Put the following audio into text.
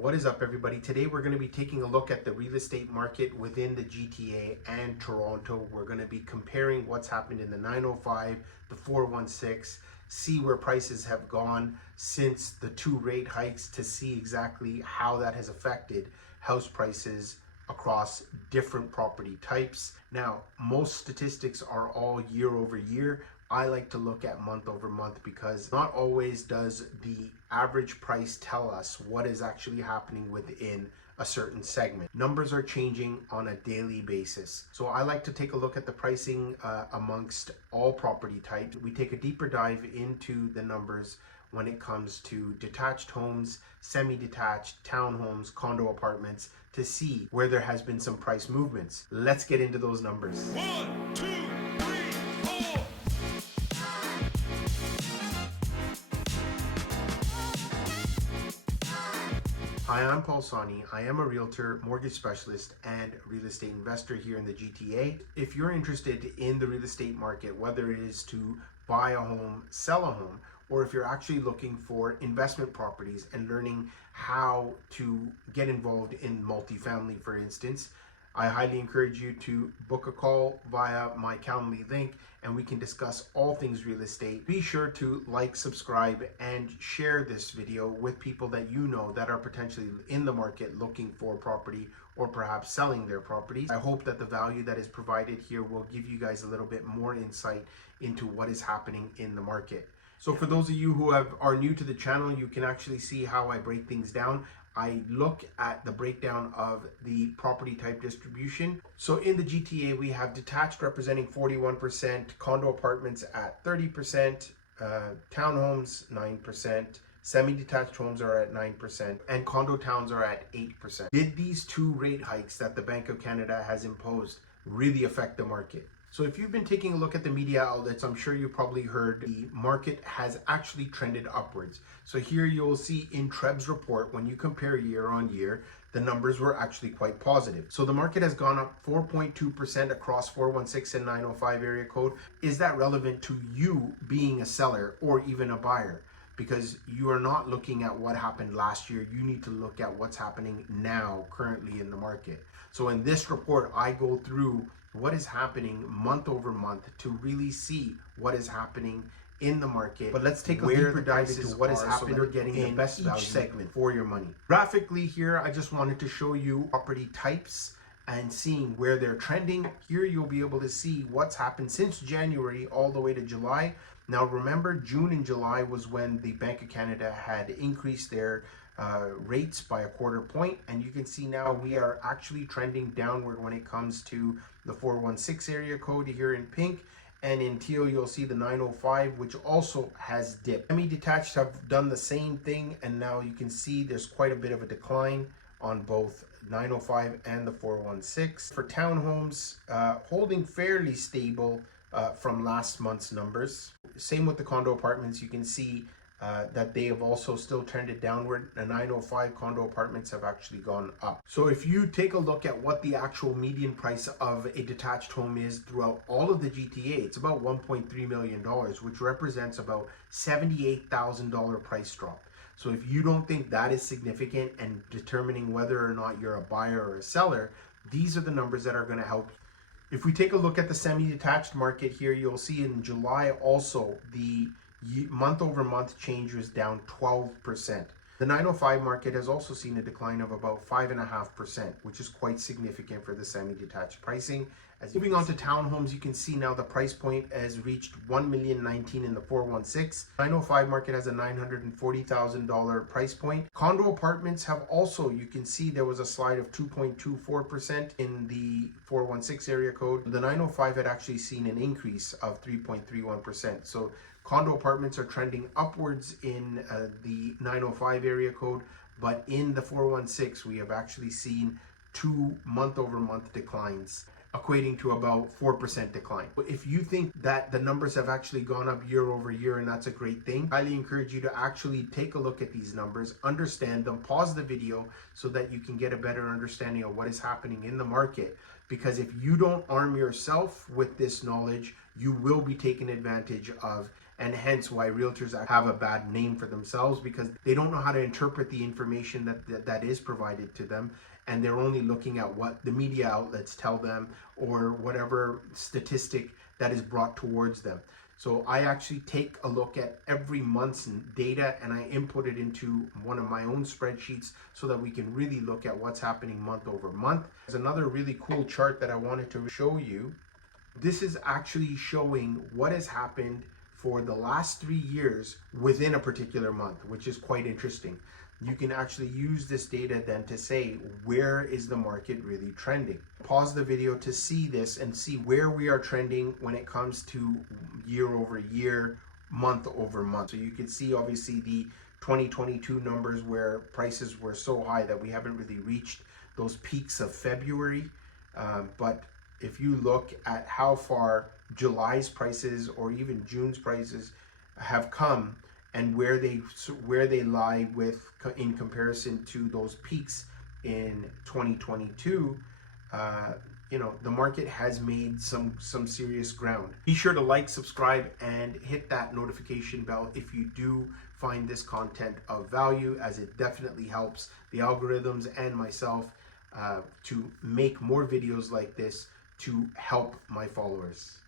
What is up, everybody? Today we're going to be taking a look at the real estate market within the GTA and Toronto. We're going to be comparing what's happened in the 905, the 416, see where prices have gone since the two rate hikes to see exactly how that has affected house prices across different property types. Now, most statistics are all year over year. I like to look at month over month because not always does the average price tell us what is actually happening within a certain segment. Numbers are changing on a daily basis. So I like to take a look at the pricing amongst all property types. We take a deeper dive into the numbers when it comes to detached homes, semi-detached, townhomes, condo apartments to see where there has been some price movements. Let's get into those numbers. 1, 2, 3, 4. Hi, I'm Paul Sawhney. I am a realtor, mortgage specialist, and real estate investor here in the GTA. If you're interested in the real estate market, whether it is to buy a home, sell a home, or if you're actually looking for investment properties and learning how to get involved in multifamily, for instance, I highly encourage you to book a call via my Calendly link and we can discuss all things real estate. Be sure to like, subscribe, and share this video with people that you know that are potentially in the market looking for property or perhaps selling their properties. I hope that the value that is provided here will give you guys a little bit more insight into what is happening in the market. So for those of you who are new to the channel, you can actually see how I break things down. I look at the breakdown of the property type distribution. So in the GTA, we have detached representing 41%, condo apartments at 30%, townhomes 9%, semi-detached homes are at 9%, and condo towns are at 8%. Did these two rate hikes that the Bank of Canada has imposed really affect the market? So if you've been taking a look at the media outlets, I'm sure you probably heard the market has actually trended upwards. So here you'll see in Treb's report, when you compare year on year, the numbers were actually quite positive. So the market has gone up 4.2% across 416 and 905 area code. Is that relevant to you being a seller or even a buyer? Because you are not looking at what happened last year. You need to look at what's happening now, currently in the market. So in this report, I go through what is happening month over month to really see what is happening in the market. But let's take a deeper dive into what is happening. So you're getting the best value segment for your money. Graphically here, I just wanted to show you property types and seeing where they're trending. Here you'll be able to see what's happened since January all the way to July. Now remember, June and July was when the Bank of Canada had increased their rates by a quarter point, and you can see now we are actually trending downward when it comes to the 416 area code here in pink, and in teal you'll see the 905, which also has dipped. Semi-detached have done the same thing, and now you can see there's quite a bit of a decline on both 905 and the 416. For townhomes, holding fairly stable from last month's numbers. Same with the condo apartments. You can see that they have also still trended downward. The 905 condo apartments have actually gone up. So if you take a look at what the actual median price of a detached home is throughout all of the GTA, it's about $1.3 million, which represents about $78,000 price drop. So if you don't think that is significant and determining whether or not you're a buyer or a seller, these are the numbers that are going to help. If we take a look at the semi-detached market here, you'll see in July also the month over month change was down 12%. The 905 market has also seen a decline of about 5.5%, which is quite significant for the semi-detached pricing. As moving on to townhomes, you can see now the price point has reached $1,019,000 in the 416. 905 market has a $940,000 price point. Condo apartments have also, you can see there was a slide of 2.24% in the 416 area code. The 905 had actually seen an increase of 3.31%. So condo apartments are trending upwards in the 905 area code, but in the 416 we have actually seen 2 month over month declines, equating to about 4% decline. But if you think that the numbers have actually gone up year over year, and that's a great thing, I highly encourage you to actually take a look at these numbers, understand them, pause the video so that you can get a better understanding of what is happening in the market. Because if you don't arm yourself with this knowledge, you will be taken advantage of and hence why realtors have a bad name for themselves, because they don't know how to interpret the information that is provided to them, and they're only looking at what the media outlets tell them or whatever statistic that is brought towards them. So I actually take a look at every month's data and I input it into one of my own spreadsheets so that we can really look at what's happening month over month. There's another really cool chart that I wanted to show you. This is actually showing what has happened for the last 3 years within a particular month, which is quite interesting. You can actually use this data then to say, where is the market really trending? Pause the video to see this and see where we are trending when it comes to year over year, month over month. So you can see obviously the 2022 numbers where prices were so high that we haven't really reached those peaks of February. But if you look at how far July's prices or even June's prices have come, and where they lie in comparison to those peaks in 2022, the market has made some serious ground. Be sure to like, subscribe, and hit that notification bell if you do find this content of value, as it definitely helps the algorithms and myself to make more videos like this to help my followers.